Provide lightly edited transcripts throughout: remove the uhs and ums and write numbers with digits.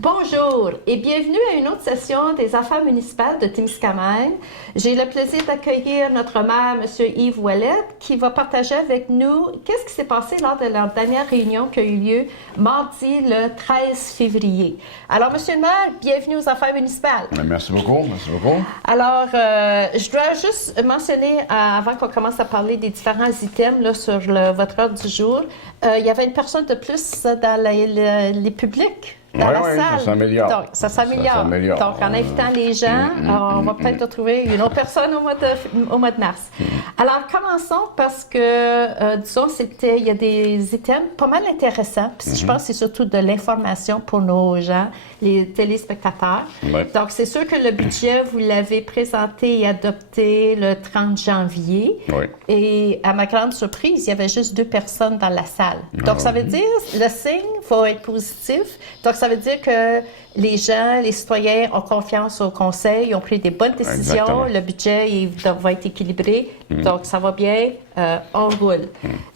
Bonjour et bienvenue à une autre session des affaires municipales de Témiscamingue. J'ai le plaisir d'accueillir notre maire, M. Yves Ouellette, qui va partager avec nous qu'est-ce qui s'est passé lors de leur dernière réunion qui a eu lieu mardi le 13 février. Alors, M. le maire, bienvenue aux affaires municipales. Merci beaucoup, merci beaucoup. Alors, je dois juste mentionner, avant qu'on commence à parler des différents items là, sur votre ordre du jour, il y avait une personne de plus dans les publics. Dans la salle. Ça s'améliore. Donc, ça s'améliore. Donc, en invitant les gens, on va peut-être trouver une autre personne au mois de mars. Alors, commençons parce que, disons, il y a des items pas mal intéressants. Puis je pense que c'est surtout de l'information pour nos gens, les téléspectateurs. Donc, c'est sûr que le budget, vous l'avez présenté et adopté le 30 janvier. Et à ma grande surprise, il y avait juste 2 personnes dans la salle. Donc, ça veut dire, le signe, il faut être positif. Donc, ça veut dire que les gens, les citoyens ont confiance au conseil, ils ont pris des bonnes décisions, exactement. Le budget va être équilibré, donc ça va bien, on roule.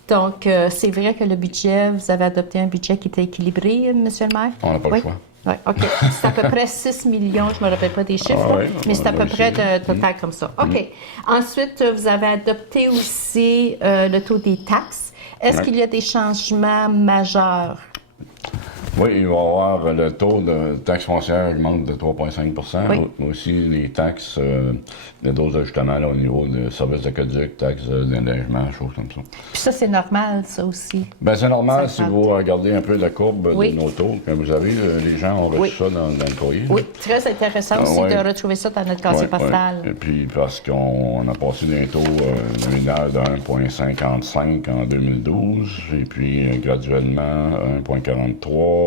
Donc, c'est vrai que le budget, vous avez adopté un budget qui était équilibré, M. le maire? On n'a pas le choix. Oui, OK. C'est à peu près 6 millions, je ne me rappelle pas des chiffres, mais c'est à peu près de total comme ça. OK. Ensuite, vous avez adopté aussi le taux des taxes. Est-ce qu'il y a des changements majeurs? Oui, il va y avoir le taux de taxe foncière augmente de 3,5 mais aussi les taxes, les doses d'ajustement au niveau des services d'aqueduc, taxes d'enneigement, choses comme ça. Puis ça, c'est normal, ça aussi? Bien, c'est normal si vous regardez un peu la courbe de nos taux. Comme vous avez, les gens ont reçu ça dans le courrier. Oui, très intéressant aussi de retrouver ça dans notre casier postal. Et puis, parce qu'on a passé des taux nominaires de 1,55 en 2012, et puis graduellement 1,43.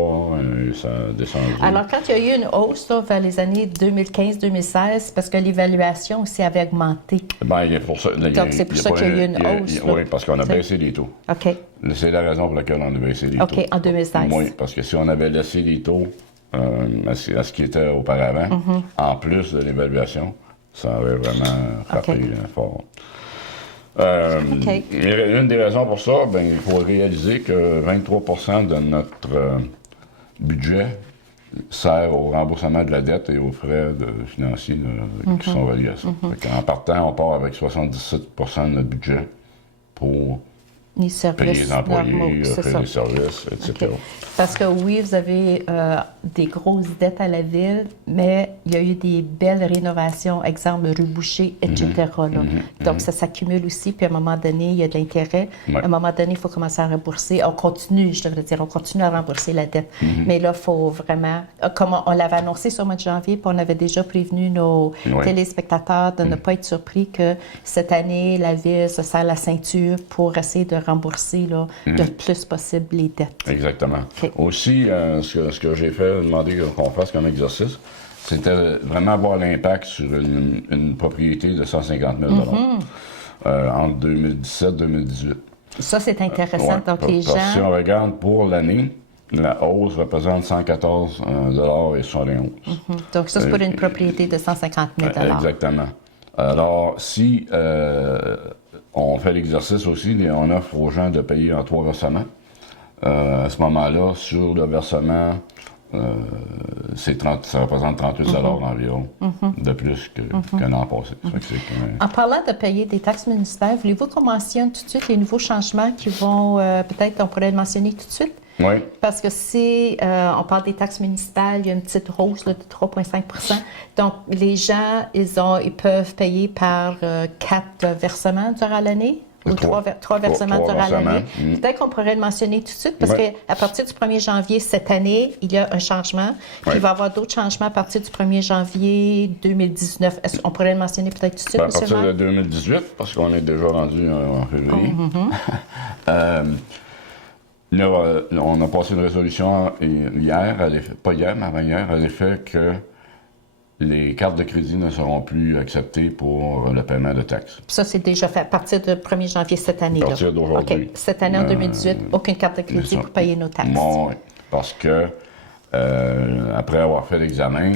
Ça a descendu. Alors, quand il y a eu une hausse là, vers les années 2015-2016, parce que l'évaluation aussi avait augmenté. Bien, pour ça, donc, c'est pour ça qu'il y a eu une hausse. Oui, parce qu'on a baissé les taux. OK. C'est la raison pour laquelle on a baissé les taux. OK, en 2016. Oui, parce que si on avait laissé les taux à ce qui était auparavant, en plus de l'évaluation, ça aurait vraiment frappé fort. Une des raisons pour ça, il faut réaliser que 23 de notre budget sert au remboursement de la dette et aux frais financiers qui sont reliés à ça. En partant, on part avec 77 de notre budget pour les services payer les employés, normaux, offrir les services, etc. Okay. Parce que oui, vous avez des grosses dettes à la ville, mais il y a eu des belles rénovations, exemple rue Boucher, etc. Donc, ça s'accumule aussi, puis à un moment donné, il y a de l'intérêt. À un moment donné, il faut commencer à rembourser. On continue, je devrais dire, on continue à rembourser la dette. Mais là, il faut vraiment, comme on l'avait annoncé sur le mois de janvier, puis on avait déjà prévenu nos téléspectateurs de ne pas être surpris que cette année, la ville se serre la ceinture pour essayer de rembourser là, le plus possible les dettes. Exactement. Aussi, ce que j'ai fait, demander qu'on fasse comme exercice, c'était vraiment voir l'impact sur une propriété de 150 000 entre 2017 et 2018. Ça, c'est intéressant. Donc, les gens... Si on regarde pour l'année, la hausse représente 114,71 $. Donc, ça, c'est pour une propriété de 150 000 $. Exactement. Alors, si on fait l'exercice aussi, on offre aux gens de payer en 3 versements. À ce moment-là, sur le versement, ça représente 38 $ environ de plus qu'un an passé. En parlant de payer des taxes municipales, voulez-vous qu'on mentionne tout de suite les nouveaux changements qui vont, peut-être on pourrait le mentionner tout de suite? Oui. Parce que si on parle des taxes municipales, il y a une petite hausse là, de 3,5 %. Donc, les gens, ils peuvent payer par 4 versements durant l'année. Ou 3 versements durant l'année. Peut-être qu'on pourrait le mentionner tout de suite, parce qu'à partir du 1er janvier cette année, il y a un changement. Puis il va y avoir d'autres changements à partir du 1er janvier 2019. Est-ce qu'on pourrait le mentionner peut-être tout de suite, à partir de 2018, parce qu'on est déjà rendu en février. Là, on a passé une résolution hier, pas hier, mais avant-hier, à l'effet que les cartes de crédit ne seront plus acceptées pour le paiement de taxes. Ça, c'est déjà fait à partir du 1er janvier cette année. À partir d'aujourd'hui. OK. Cette année, en 2018, aucune carte de crédit pour payer nos taxes. Oui, parce que après avoir fait l'examen,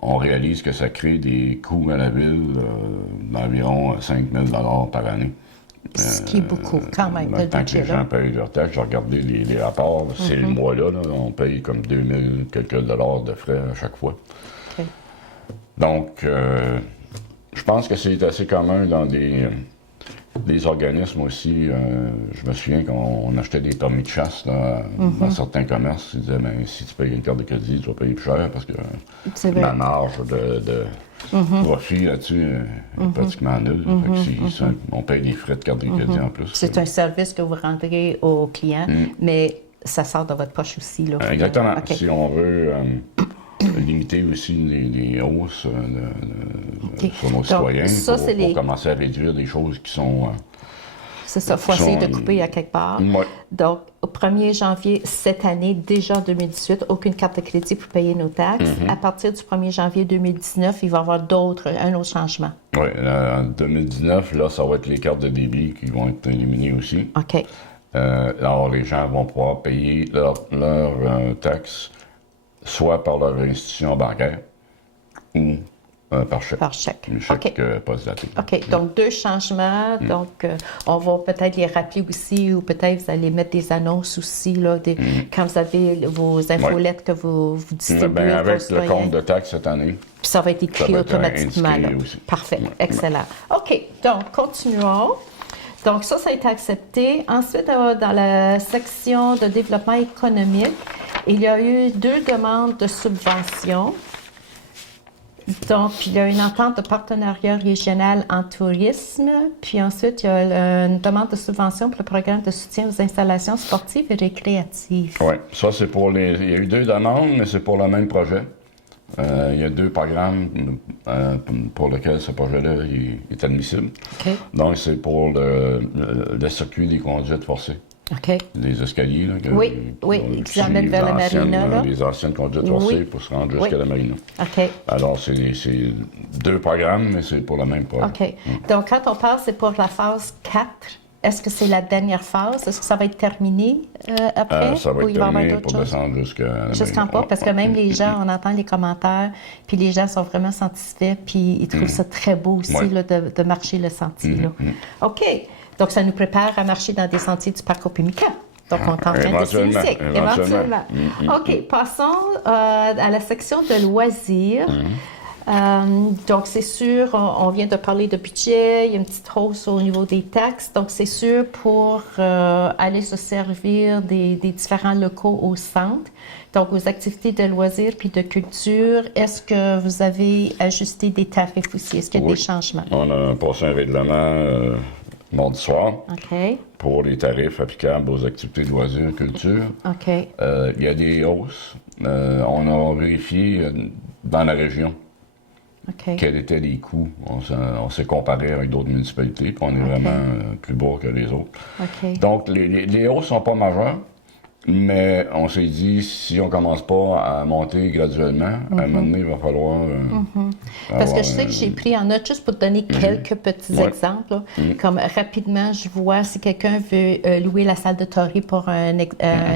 on réalise que ça crée des coûts à la ville d'environ 5 000 $ par année. Ce qui est beaucoup, quand même, Dans le temps que les gens payent leurs taxes, j'ai regardé les rapports, c'est le mois-là, on paye comme 2000 quelques dollars de frais à chaque fois. OK. Donc, je pense que c'est assez commun dans des organismes aussi. Je me souviens qu'on achetait des permis de chasse là, dans certains commerces. Ils disaient, ben, si tu payes une carte de crédit, tu vas payer plus cher parce que la marge de profit là-dessus est pratiquement nulle. On paye des frais de carte de crédit en plus. C'est un service que vous rendrez aux clients, mais ça sort de votre poche aussi. Là, Exactement. Okay. Si on veut limiter aussi les hausses sur nos citoyens pour commencer à réduire des choses qui sont... c'est ça, il faut essayer de couper à quelque part. Ouais. Donc, au 1er janvier cette année, déjà en 2018, aucune carte de crédit pour payer nos taxes. À partir du 1er janvier 2019, il va y avoir un autre changement. Oui, en 2019, là, ça va être les cartes de débit qui vont être éliminées aussi. OK. Alors, les gens vont pouvoir payer leurs taxes soit par leur institution bancaire ou par chèque. Par chèque. Un chèque post-daté. OK. Donc, 2 changements. Donc, on va peut-être les rappeler aussi ou peut-être vous allez mettre des annonces aussi, là, quand vous avez vos infolettes que vous distribuez. Avec le compte de taxes cette année. Puis ça va être écrit automatiquement. Là. Aussi. Parfait. Excellent. OK. Donc, continuons. Donc, ça a été accepté. Ensuite, dans la section de développement économique, il y a eu 2 demandes de subvention. Donc, il y a une entente de partenariat régional en tourisme. Puis ensuite, il y a une demande de subvention pour le programme de soutien aux installations sportives et récréatives. Oui, ça, c'est pour les... Il y a eu 2 demandes, mais c'est pour le même projet. Il y a 2 programmes pour lesquels ce projet-là est admissible. Okay. Donc, c'est pour le circuit des conduites forcées. OK. Des escaliers, là. Qui amènent vers la marina, là. Les anciennes conduites forcées pour se rendre jusqu'à la marina. OK. Alors, c'est 2 programmes, mais c'est pour le même projet. OK. Donc, quand on parle, c'est pour la phase 4. Est-ce que c'est la dernière phase? Est-ce que ça va être terminé après? Ça va être terminé pour descendre jusqu'en bas, parce que même les gens, on entend les commentaires, puis les gens sont vraiment satisfaits, puis ils trouvent ça très beau aussi là, de marcher le sentier. Là. OK. Donc, ça nous prépare à marcher dans des sentiers du parc Opimica. Donc, on est en train de s'initier. Éventuellement. OK. Passons à la section de loisirs. Donc, c'est sûr, on vient de parler de budget, il y a une petite hausse au niveau des taxes. Donc, c'est sûr pour aller se servir des différents locaux au centre. Donc, aux activités de loisirs puis de culture, est-ce que vous avez ajusté des tarifs aussi? Est-ce qu'il y a des changements? On a passé un règlement mardi soir pour les tarifs applicables aux activités de loisirs et culture. OK. Il y a des hausses. On a vérifié dans la région. Quels étaient les coûts. On s'est comparé avec d'autres municipalités, puis on est vraiment plus bas que les autres. Donc, les hausses ne sont pas majeures, mais on s'est dit, si on ne commence pas à monter graduellement, à un moment donné, il va falloir... Parce que je sais que j'ai pris en note, juste pour te donner quelques petits exemples, là, comme rapidement, je vois si quelqu'un veut louer la salle de Torrey pour un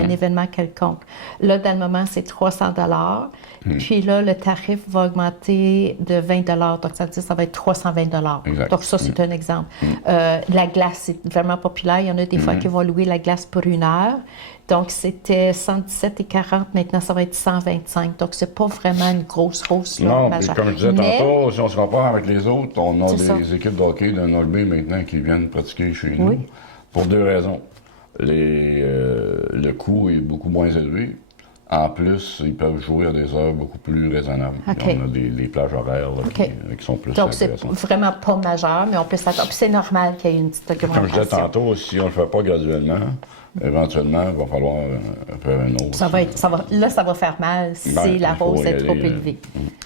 événement quelconque. Là, dans le moment, c'est 300 $. Puis là, le tarif va augmenter de 20 $. Donc, ça veut dire que ça va être 320 $. Exact. Donc, ça, c'est un exemple. La glace, c'est vraiment populaire. Il y en a des fois qui vont louer la glace pour 1 heure. Donc, c'était 117,40 $. Maintenant, ça va être 125 $. Donc, c'est pas vraiment une grosse hausse. Là, non, majeure. Comme je disais tantôt, si on se compare avec les autres, on a des équipes de hockey de Nolby maintenant qui viennent pratiquer chez nous. Pour 2 raisons. Le coût est beaucoup moins élevé. En plus, ils peuvent jouer à des heures beaucoup plus raisonnables. On a des plages horaires là, qui sont plus intéressantes. Donc, c'est vraiment pas majeur, mais on peut s'attendre. Puis c'est normal qu'il y ait une petite augmentation. Comme je disais tantôt, si on ne le fait pas graduellement, éventuellement, il va falloir faire un autre. Ça va faire mal si la hausse est trop élevée.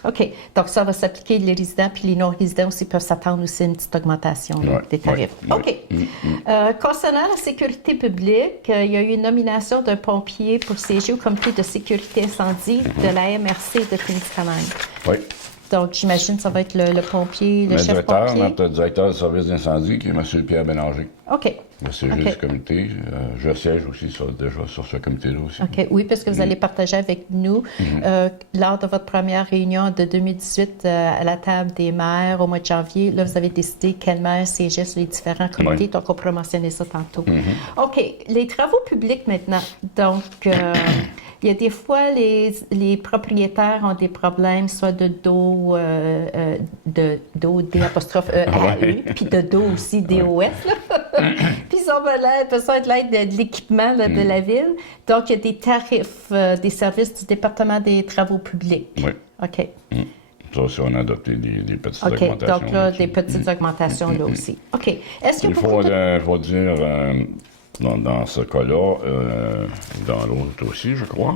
OK. Donc, ça va s'appliquer les résidents, puis les non-résidents aussi peuvent s'attendre aussi à une petite augmentation des tarifs. OK. Concernant la sécurité publique, il y a eu une nomination d'un pompier pour siéger au comité de sécurité incendie de la MRC de Témiscamingue. Oui. Donc, j'imagine que ça va être le pompier, le chef directeur, pompier. notre directeur du service d'incendie, qui est M. Pierre Bélanger. OK. Il siège du comité. Je siège aussi déjà sur ce comité-là aussi. OK. Oui, parce que vous allez partager avec nous lors de votre première réunion de 2018 à la table des maires au mois de janvier. Là, vous avez décidé quel maire siégeait sur les différents comités. Donc, on pourra mentionner ça tantôt. OK. Les travaux publics maintenant. Donc, il y a des fois, les propriétaires ont des problèmes, soit de dos, D apostrophe E-A-U, puis de dos aussi, D-O-S, puis ils ont besoin de l'aide de l'équipement de la ville. Donc, il y a des tarifs des services du département des travaux publics. Oui. OK. Ça aussi, on a adopté des petites OK. augmentations. Donc, là, des petites augmentations là aussi. OK. Est-ce qu'il y a beaucoup de... Il faut dire, dans ce cas-là, dans l'autre aussi, je crois.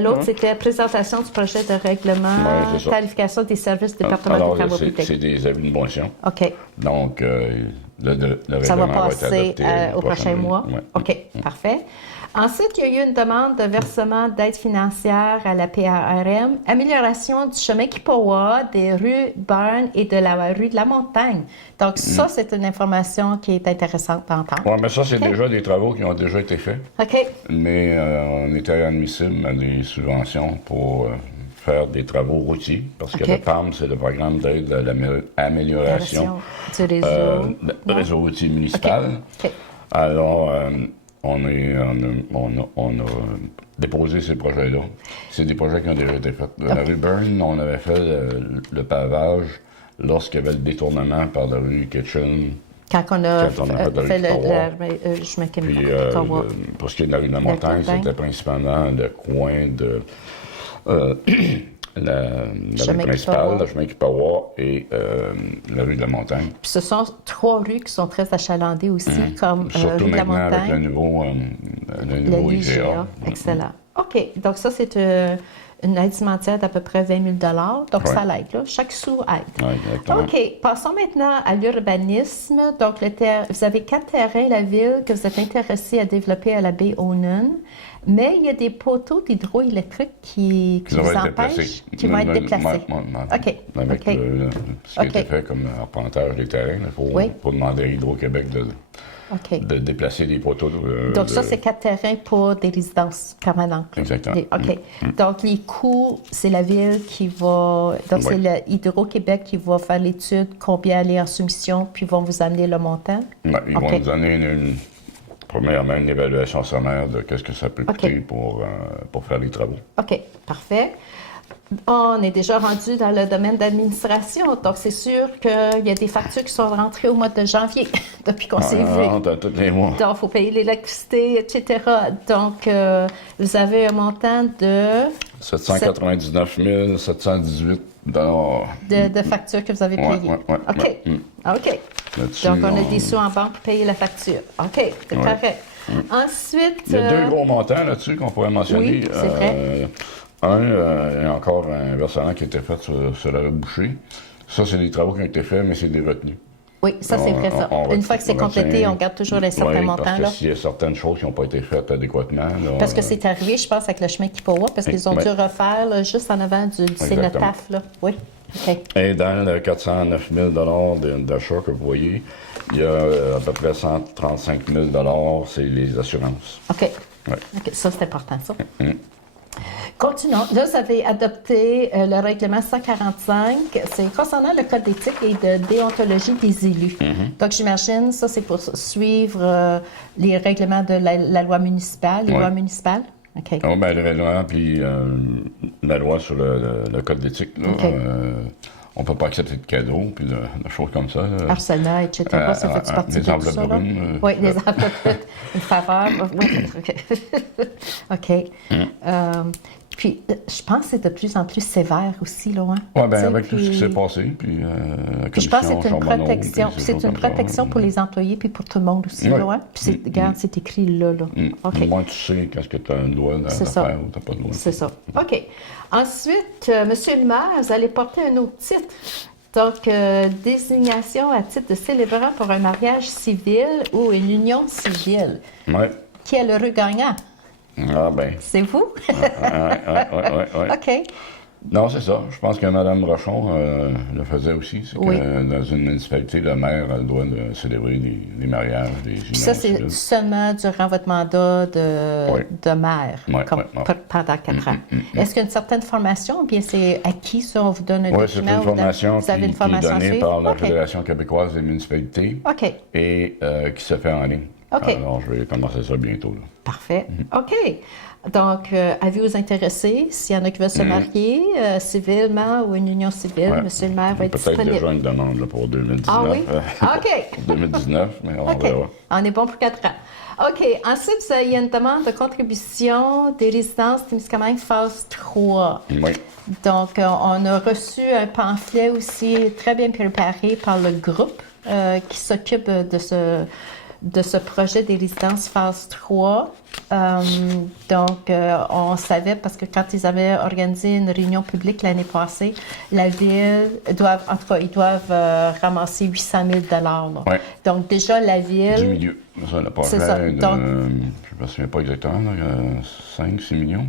L'autre, c'était présentation du projet de règlement, Oui, c'est ça. Tarification des services du département Alors, des travaux publics. c'est des avis de motion. OK. Donc, le Ça va règlement va être passer adopté au prochain mois? Ouais. OK, parfait. Ensuite, il y a eu une demande de versement d'aide financière à la PARM, amélioration du chemin Kipawa, des rues Burn et de la rue de la Montagne. Donc, ça, c'est une information qui est intéressante à entendre. Oui, mais ça, c'est déjà des travaux qui ont déjà été faits. OK. Mais on était admissible à des subventions pour faire des travaux routiers, parce que le PARM, c'est le programme d'aide à l'amélioration du réseau, réseau routier municipal. OK. Alors, on a déposé ces projets-là. C'est des projets qui ont déjà été faits. La rue Burn, on avait fait le pavage lorsqu'il y avait le détournement par la rue Kitchen. Quand on a fait fait le chemin Puis, pour ce qui est de la rue de la Montagne, c'était principalement le coin de la rue principale, le chemin Kipawa et la rue de la Montagne. Puis ce sont 3 rues qui sont très achalandées aussi, comme surtout rue de la maintenant Montagne. avec le nouveau IGA. Excellent. OK. Donc ça, c'est une aide cimentière d'à peu près 20 000 Donc, ça l'aide, là. Chaque sou aide. Oui, exactement. OK. Passons maintenant à l'urbanisme. Donc, vous avez 4 terrains, la ville, que vous êtes intéressé à développer à la baie Onan. Mais il y a des poteaux d'hydroélectrique qui vous empêchent, qui vont être déplacés. OK. Avec ce qui a été fait comme arpentage des terrains, il faut demander à Hydro-Québec de déplacer des poteaux. Donc, ça, c'est 4 terrains pour des résidences permanentes. Exactement. OK. Donc, les coûts, c'est la ville qui va... Donc, c'est le Hydro-Québec qui va faire l'étude, combien aller en soumission, puis vont vous amener le montant? Ils vont nous donner premièrement, une évaluation sommaire de qu'est-ce que ça peut coûter pour faire les travaux. OK. Parfait. On est déjà rendu dans le domaine d'administration, donc c'est sûr qu'il y a des factures qui sont rentrées au mois de janvier, depuis qu'on s'est vu. Tous les mois. Donc, il faut payer l'électricité, etc. Donc, vous avez un montant de... 799 718 de factures que vous avez payées. OK. OK. Donc, on a des sous en banque pour payer la facture. OK, c'est correct. Ensuite... Il y a 2 gros montants là-dessus qu'on pourrait mentionner. Oui, c'est vrai. Il y a encore un versement qui a été fait sur la rue Boucher. Ça, c'est des travaux qui ont été faits, mais c'est des retenues. Oui, ça, c'est vrai, ça. Une fois que c'est complété, on garde toujours un certain montant. Parce que s'il y a certaines choses qui n'ont pas été faites adéquatement... Là, parce que c'est arrivé, je pense, avec le chemin Kipawa, parce qu'ils ont dû refaire là, juste en avant du cénotaphe. Là. Oui, OK. Et dans le 409 000 d'achat que vous voyez, il y a à peu près 135 000 c'est les assurances. OK. Ouais. OK, ça, c'est important, ça. Continuons. Là, vous avez adopté le règlement 145. C'est concernant le code d'éthique et de déontologie des élus. Donc, j'imagine, ça, c'est pour suivre les règlements de la loi municipale, les lois municipales. OK. Oh, ben, le règlement, puis la loi sur le code d'éthique, on ne peut pas accepter de cadeaux, puis de choses comme ça. Harcèlement, etc. Ça fait partie de tout ça, là? Oui, les enveloppes, une faveur. OK. Puis, je pense que c'est de plus en plus sévère aussi, là. Oui, bien, avec tout ce qui s'est passé, puis je pense que c'est une protection. C'est une protection pour les employés, puis pour tout le monde aussi, là. Hein? Puis, regarde, c'est écrit là. OK. Au moins, tu sais qu'est-ce que tu as le droit de faire ou tu n'as pas le droit. C'est ça. OK. Ensuite, M. le maire, vous allez porter un autre titre. Donc, désignation à titre de célébrant pour un mariage civil ou une union civile. Oui. Qui est l'heureux gagnant? Ah, ben. C'est vous? Oui. OK. Non, c'est ça. Je pense que Mme Rochon le faisait aussi. C'est Oui. que dans une municipalité, le maire a le droit de célébrer des mariages, des unions Puis ça, c'est civiles. seulement durant votre mandat Oui. de maire, Oui, comme oui, oui. pendant 4 ans. Est-ce qu'il y a une certaine formation ou bien c'est acquis, ça, on vous donne un Oui, c'est document? une formation vous avez une qui est formation à donnée suivre? par la OK. Fédération québécoise des municipalités OK, et qui se fait en ligne. OK. Alors, je vais commencer ça bientôt. Là. parfait. OK. Donc, avis aux intéressés, s'il y en a qui veulent se marier civilement ou une union civile, Ouais. Monsieur le maire va être Peut-être disponible. déjà une demande là, pour 2019. Ah oui? OK. Pour 2019, mais on OK. verra. On est bon pour 4 ans. OK. Ensuite, il y a une demande de contribution des résidences Témiscamingue phase 3. Oui. Donc, on a reçu un pamphlet aussi très bien préparé par le groupe qui s'occupe de ce projet des résidences phase 3. Donc, on savait, parce que quand ils avaient organisé une réunion publique l'année passée, la ville ils doivent ramasser 800 000 là. Ouais. Donc, déjà, la ville... Du milieu. Ça, le projet C'est ça. de, Donc- je ne me souviens pas exactement, 5-6 millions.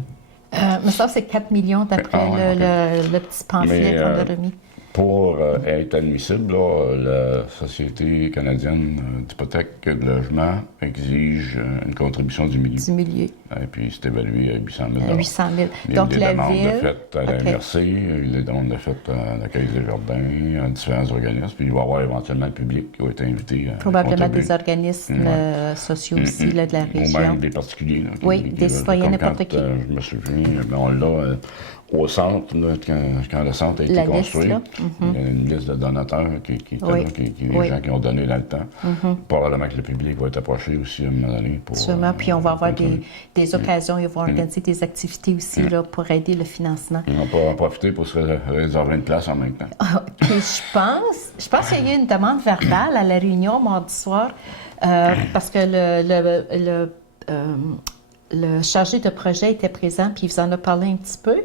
mais ça, c'est 4 millions d'après Ah ouais, le petit pamphlet Mais, qu'on a remis. Pour être admissible, là, la Société canadienne d'hypothèque et de logement exige une contribution du milieu. Du milieu. Et puis c'est évalué à 800 000 800 000. Il y a eu Donc, des la demandes ville... faites à la OK. MRC, il y a eu des demandes faites à la Caisse des Jardins, à différents organismes, puis il va y avoir éventuellement le public qui va être invité à Probablement contribuer. des organismes sociaux aussi là, de la Ou région. même des particuliers. Là, Oui, des veulent, citoyens, comme n'importe quand, qui. Je me souviens, on l'a au centre, là, quand le centre a été La liste, construit. là. Il y a une liste de donateurs qui était Oui. là, qui des Oui. gens qui ont donné dans le temps. Probablement que le public va être approché aussi à un moment donné. Pour, Sûrement, puis on va avoir contribuer. des occasions, ils vont organiser des activités aussi là, pour aider le financement. On va en profiter pour se réserver une place en même temps. Puis je pense qu'il y a eu une demande verbale à la réunion mardi soir parce que le chargé de projet était présent, puis il vous en a parlé un petit peu.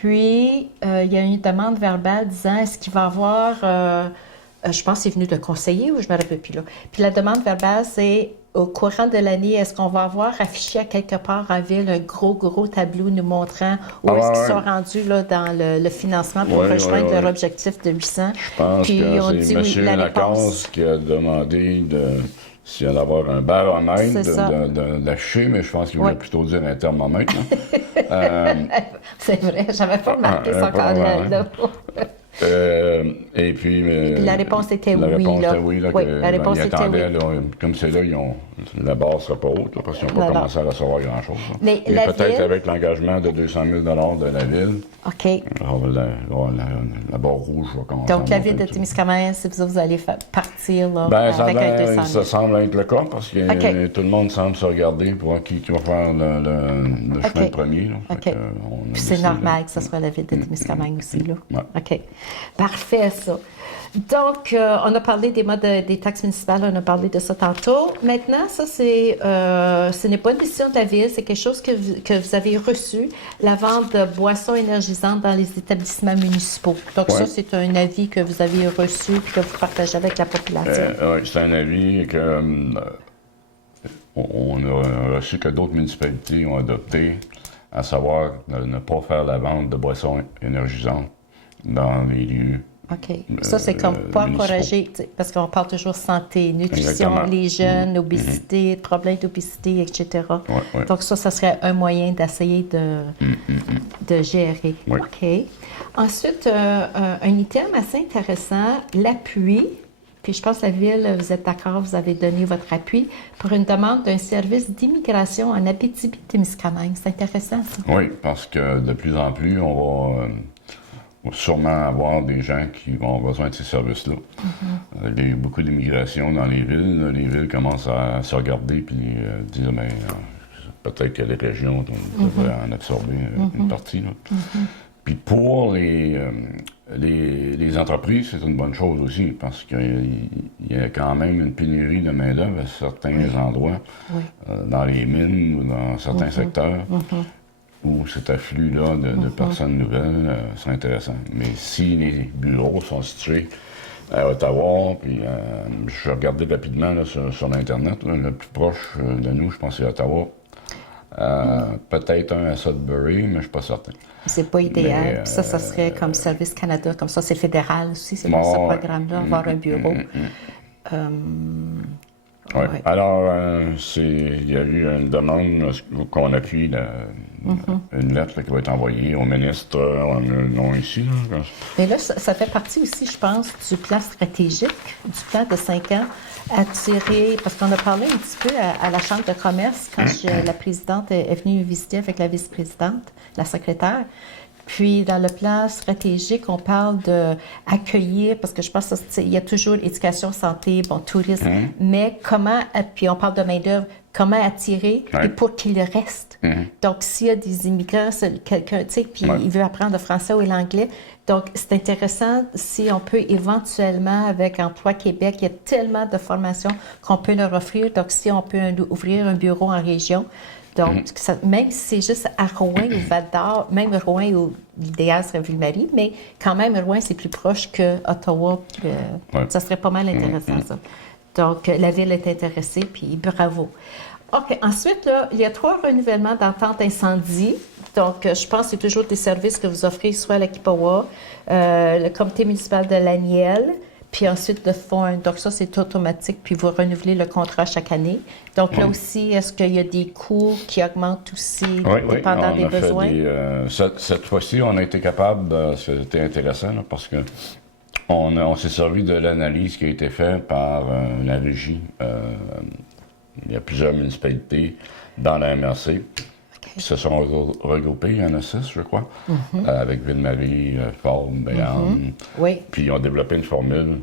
Puis, il y a eu une demande verbale disant, est-ce qu'il va y avoir, je pense que c'est venu de conseiller ou je me rappelle plus là. Puis la demande verbale, c'est, au courant de l'année, est-ce qu'on va avoir affiché à quelque part en ville un gros tableau nous montrant où est-ce qu'ils sont rendus là, dans le financement pour rejoindre leur objectif de 800? Je pense Puis on que dit c'est oui, M. la réponse. Lacasse qui a demandé s'il y allait avoir un baromètre C'est ça. d'afficher, mais je pense qu'il voulait Oui. plutôt dire un thermomètre. Là. C'est vrai, j'avais pas remarqué ça quand là. Et puis, la réponse était la oui, réponse là. était oui, là, Oui, que, la réponse ils était attendaient, oui. là, comme c'est là, la base ne sera pas haute, là, parce qu'ils n'ont pas Non, commencé à recevoir grand-chose. Là. Mais Et la peut-être ville- avec l'engagement de 200 000 de la ville, OK. alors, la barre rouge va commencer Donc, à la monter ville de un petit peu. Témiscamingue, c'est vous allez partir là, Ben, ça, avec un 200 ça 000. semble être le cas parce que OK. tout le monde semble se regarder pour voir qui va faire le chemin OK. premier. Là. OK. Fait que, on a Puis c'est décidé normal que ce soit la ville de Témiscamingue aussi, là. Ouais. OK. Parfait, ça. Donc, on a parlé des modes des taxes municipales, on a parlé de ça tantôt. Maintenant, ça, ce n'est pas une décision de la ville, c'est quelque chose que vous avez reçu, la vente de boissons énergisantes dans les établissements municipaux. Donc, Ouais. ça, c'est un avis que vous avez reçu et que vous partagez avec la population. Oui, c'est un avis que on a reçu que d'autres municipalités ont adopté, à savoir de ne pas faire la vente de boissons énergisantes dans les lieux. OK. Ça, c'est comme pas municipaux. encourager, tu sais, parce qu'on parle toujours santé, nutrition, Exactement. les jeunes, obésité, problèmes d'obésité, etc. Ouais. Donc, ça serait un moyen d'essayer de gérer. Oui. OK. Ensuite, un item assez intéressant, l'appui. Puis je pense que la Ville, vous êtes d'accord, vous avez donné votre appui pour une demande d'un service d'immigration en Abitibi-Témiscamingue. C'est intéressant, ça. Oui, parce que de plus en plus, on va sûrement avoir des gens qui vont avoir besoin de ces services-là. Il y a eu beaucoup d'immigration dans les villes. Là. Les villes commencent à se regarder puis dire ben, peut-être que les régions devraient en absorber une partie. Là. Puis pour les entreprises, c'est une bonne chose aussi, parce qu'il y a quand même une pénurie de main-d'œuvre à certains endroits, dans les mines ou dans certains secteurs, où cet afflux-là de personnes nouvelles, c'est intéressant. Mais si les bureaux sont situés à Ottawa, puis je regardais rapidement là, sur l'Internet, là, le plus proche de nous, je pense que c'est Ottawa. Peut-être un à Sudbury, mais je ne suis pas certain. C'est pas idéal. Mais, Puis ça serait comme Service Canada, comme ça, c'est fédéral aussi, c'est dans ce programme-là, avoir un bureau. Oui. Ouais. Alors, il y a eu une demande qu'on appuie une lettre là, qui va être envoyée au ministre. On a le nom ici. Là. Mais là, ça fait partie aussi, je pense, du plan stratégique, du plan de 5 ans, attirer, parce qu'on a parlé un petit peu à la Chambre de commerce quand la présidente est venue visiter avec la vice-présidente, la secrétaire. Puis, dans le plan stratégique, on parle d'accueillir, parce que je pense qu'il y a toujours éducation, santé, bon, tourisme, mais comment, puis on parle de main-d'œuvre, comment attirer et pour qu'ils restent. Donc, s'il y a des immigrants, quelqu'un, tu sais, puis il veut apprendre le français ou l'anglais, donc c'est intéressant si on peut éventuellement, avec Emploi Québec, il y a tellement de formations qu'on peut leur offrir, donc si on peut ouvrir un bureau en région. Donc, même si c'est juste à Rouen ou Val-d'Or, même Rouen ou l'idéal serait Ville-Marie, mais quand même, Rouen, c'est plus proche que Ottawa. Ça serait pas mal intéressant, ça. Donc, la Ville est intéressée, puis bravo. OK. Ensuite, là, il y a 3 renouvellements d'entente incendie. Donc, je pense que c'est toujours des services que vous offrez, soit à la Kippawa, le comité municipal de l'Aniel, puis ensuite le fonds. Donc, ça, c'est automatique, puis vous renouvelez le contrat chaque année. Donc, là aussi, est-ce qu'il y a des coûts qui augmentent aussi, dépendant des besoins? Cette fois-ci, on a été capable, c'était intéressant, là, parce que on s'est servi de l'analyse qui a été faite par la régie. Il y a plusieurs municipalités dans la MRC qui se sont regroupées. Il y en a 6, je crois, avec Ville-Marie, Ford, Béarn. Puis ils ont développé une formule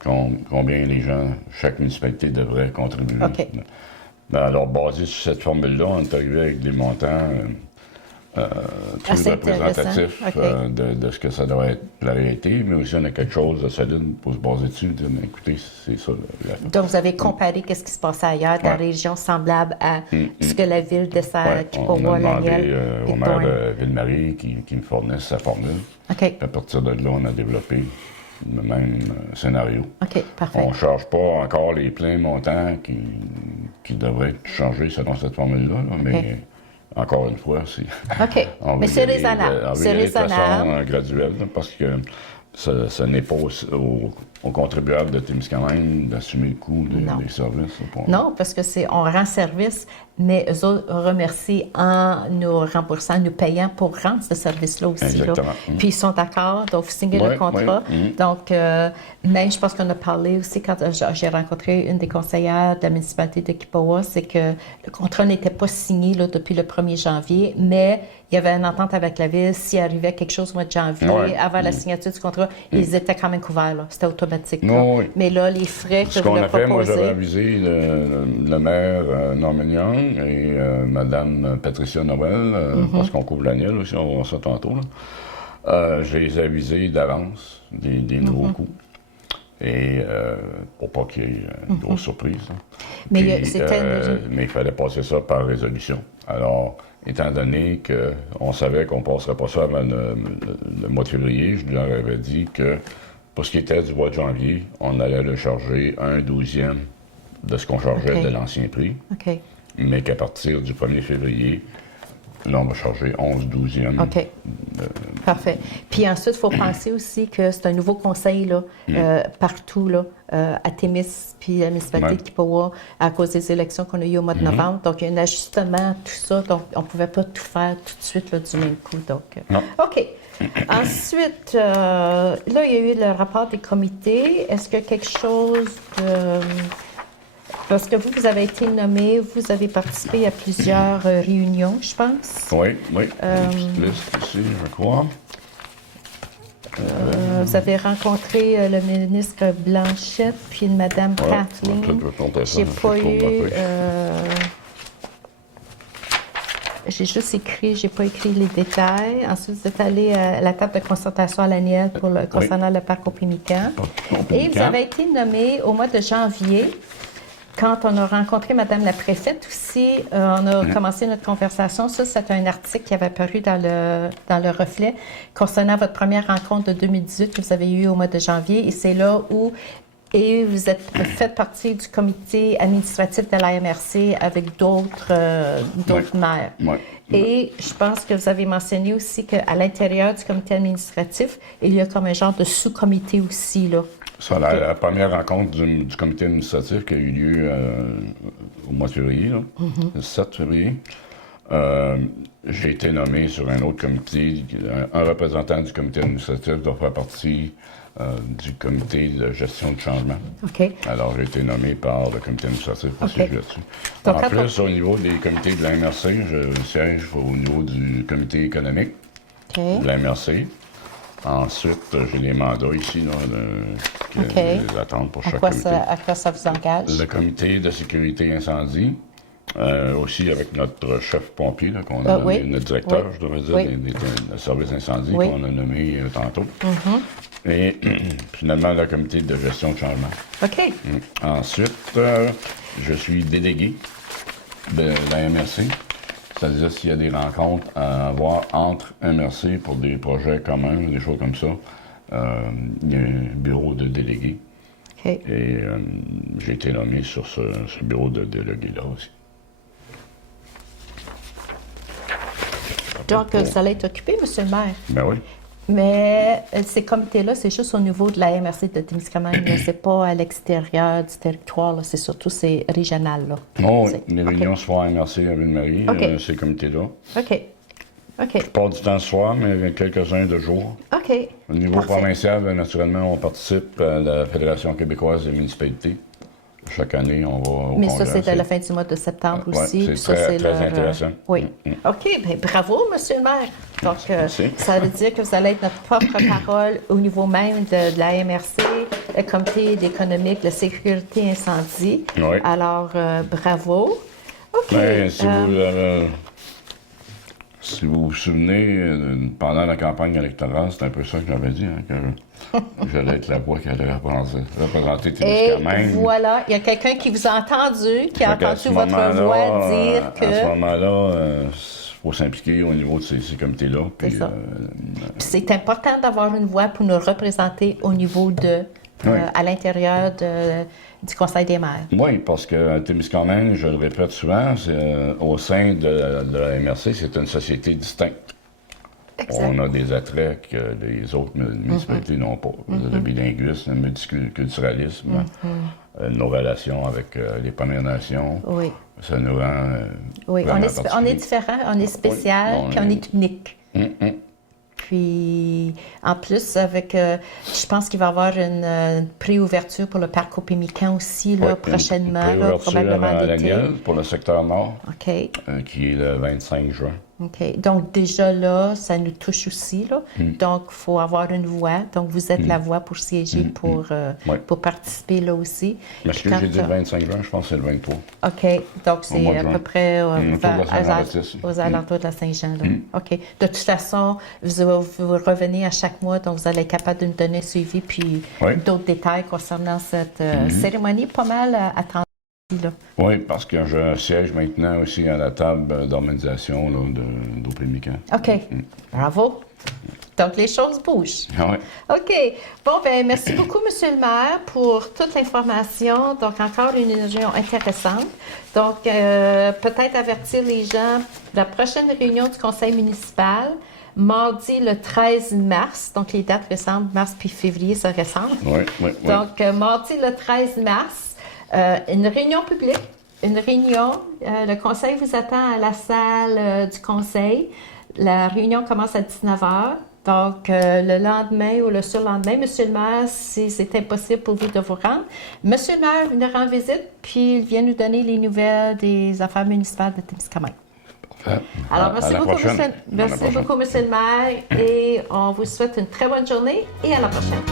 combien les gens, chaque municipalité devrait contribuer. Alors, basé sur cette formule-là, on est arrivé avec des montants plus représentatifs de ce que ça doit être la réalité, mais aussi on a quelque chose de solide pour se baser dessus, dire, écoutez, c'est ça. Donc, vous avez comparé ce qui se passait ailleurs dans des régions semblables à ce que la ville dessert, qui peut voir la miel. Au maire de Ville-Marie qui me fournisse sa formule. Puis à partir de là, on a développé le même scénario. OK, parfait. On ne charge pas encore les pleins montants qui devraient changer selon cette formule-là, mais encore une fois, c'est... OK, mais c'est raisonnable. C'est raisonnable. De façon graduelle, parce que ce n'est pas aux contribuables de Témiscamingue d'assumer le coût des services. Non, parce que on rend service, mais eux autres remercient en nous remboursant, nous payant pour rendre ce service-là aussi. Exactement. Là. Puis ils sont d'accord, donc vous signez le contrat. Donc, mais je pense qu'on a parlé aussi quand j'ai rencontré une des conseillères de la municipalité de Kippawa, c'est que le contrat n'était pas signé là, depuis le 1er janvier, mais il y avait une entente avec la ville. S'il arrivait quelque chose au mois de janvier, avant la signature du contrat, ils étaient quand même couverts. Là. C'était automatique. Mais là, les frais que vous leur proposez... Ce qu'on a fait, moi, j'avais avisé le maire Norman Young et Mme Patricia Noël, parce qu'on couvre l'annuel aussi, on va voir ça tantôt. Je les ai avisés d'avance des nouveaux coûts. Et pour pas qu'il y ait une grosse surprise. Mais il fallait passer ça par résolution. Alors, étant donné qu'on savait qu'on ne passerait pas ça avant le mois de février, je leur avais dit que pour ce qui était du mois de janvier, on allait le charger 1/12e de ce qu'on chargeait de l'ancien prix. Mais qu'à partir du 1er février, là, on va charger 11/12e. OK. Parfait. Puis ensuite, il faut penser aussi que c'est un nouveau conseil là, partout, là, à Témis, puis à la municipalité de Kippawa, à cause des élections qu'on a eues au mois de novembre. Donc, il y a un ajustement, tout ça. Donc, on ne pouvait pas tout faire tout de suite là, du même coup. Donc, OK. Ensuite, là, il y a eu le rapport des comités. Est-ce qu'il y a quelque chose de... Parce que vous avez été nommé, vous avez participé à plusieurs réunions, je pense. Oui. Une petite liste ici, je crois. Vous avez rencontré le ministre Blanchette, puis Mme Kathleen. J'ai pas eu... J'ai juste écrit, j'ai pas écrit les détails. Ensuite, vous êtes allé à la table de concertation à l'annuel concernant le parc au Pimmican. Et vous avez été nommé au mois de janvier. Quand on a rencontré Mme la préfète aussi, on a commencé notre conversation. Ça, c'est un article qui avait paru dans le Reflet concernant votre première rencontre de 2018 que vous avez eue au mois de janvier. Et c'est là où Et vous faites partie du comité administratif de la MRC avec d'autres maires. Oui. Et je pense que vous avez mentionné aussi qu'à l'intérieur du comité administratif, il y a comme un genre de sous-comité aussi, là. Ça, la première rencontre du comité administratif qui a eu lieu au mois de février, là, le 7 février, j'ai été nommé sur un autre comité. Un représentant du comité administratif doit faire partie du comité de gestion de changement. OK. Alors, j'ai été nommé par le comité administratif pour siéger là-dessus. Donc, en plus, au niveau des comités de la MRC, je siège au niveau du comité économique de la MRC. Ensuite, j'ai les mandats ici, là, les attentes pour chaque comité. À quoi ça vous engage? Le comité de sécurité incendie, aussi avec notre chef pompier, là, qu'on a nommé, notre directeur, je devrais dire, des services incendie, qu'on a nommé tantôt. Et finalement, le comité de gestion de changement. OK. Ensuite, je suis délégué de la MRC. C'est-à-dire s'il y a des rencontres à avoir entre MRC pour des projets communs, des choses comme ça, il y a un bureau de délégués. Okay. Et j'ai été nommé sur ce bureau de délégués-là aussi. Donc, vous allez être occupé, M. le maire? Ben oui. Mais ces comités-là, c'est juste au niveau de la MRC de Témiscamingue. C'est pas à l'extérieur du territoire, c'est surtout c'est régional. Là. Oh, oui, les réunions se font à MRC à Ville-Marie, ces comités-là. OK. Je pars du temps ce soir, mais quelques-uns de jour. OK. Au niveau provincial, naturellement, on participe à la Fédération québécoise des municipalités. Chaque année, on va au Mais congrès, ça, c'est à la fin du mois de septembre aussi. C'est très intéressant. Oui. OK. Bien, bravo, M. le maire. Donc, ça veut dire que vous allez être notre propre parole au niveau même de la MRC, le comité économique, la sécurité incendie. Oui. Alors, bravo. OK. Mais si vous vous souvenez, pendant la campagne électorale, c'est un peu ça que j'avais dit, que j'allais être la voix qui allait représenter Témiscamingue. Et voilà, il y a quelqu'un qui vous a entendu, qui a entendu votre voix dire que... À ce moment-là, il faut s'impliquer au niveau de ces comités-là. C'est ça. Puis c'est important d'avoir une voix pour nous représenter au niveau de... à l'intérieur du Conseil des maires. Oui, parce que Témiscamingue, je le répète souvent, au sein de la MRC, c'est une société distincte. Exact. On a des attraits que les autres municipalités n'ont pas. Le bilinguisme, le multiculturalisme, nos relations avec les Premières Nations. Oui. Ça nous rend. Oui, on est différent, on est spécial, puis on est unique. Puis, en plus, je pense qu'il va y avoir une préouverture pour le parc Opémican aussi, là, prochainement, là, probablement à la d'été. Gueule pour le secteur nord, OK. Qui est le 25 juin. OK. Donc, déjà là, ça nous touche aussi, là. Donc, il faut avoir une voix. Donc, vous êtes la voix pour siéger, pour participer là aussi. Mais est-ce que j'ai dit le 25 juin? Je pense que c'est le 23. OK. Donc, c'est à peu près aux alentours de la Saint-Jean, là. OK. De toute façon, vous revenez à chaque mois, donc vous allez être capable de nous donner un suivi, puis d'autres détails concernant cette cérémonie pas mal attendue. Là. Oui, parce que je siège maintenant aussi à la table d'organisation d'Opémican. OK. Bravo. Donc, les choses bougent. Oui. OK. Bon, bien, merci beaucoup, M. le maire, pour toute l'information. Donc, encore une réunion intéressante. Donc, peut-être avertir les gens, la prochaine réunion du conseil municipal, mardi le 13 mars, donc les dates récentes, mars puis février, ça ressemble. Oui. Donc, mardi le 13 mars, une réunion publique, le conseil vous attend à la salle du conseil. La réunion commence à 19h. Donc, le lendemain ou le surlendemain, M. le maire, si c'est impossible pour vous de vous rendre, M. le maire nous rend visite, puis il vient nous donner les nouvelles des affaires municipales de Témiscamingue. Alors, merci beaucoup, M. le maire, et on vous souhaite une très bonne journée et à la prochaine.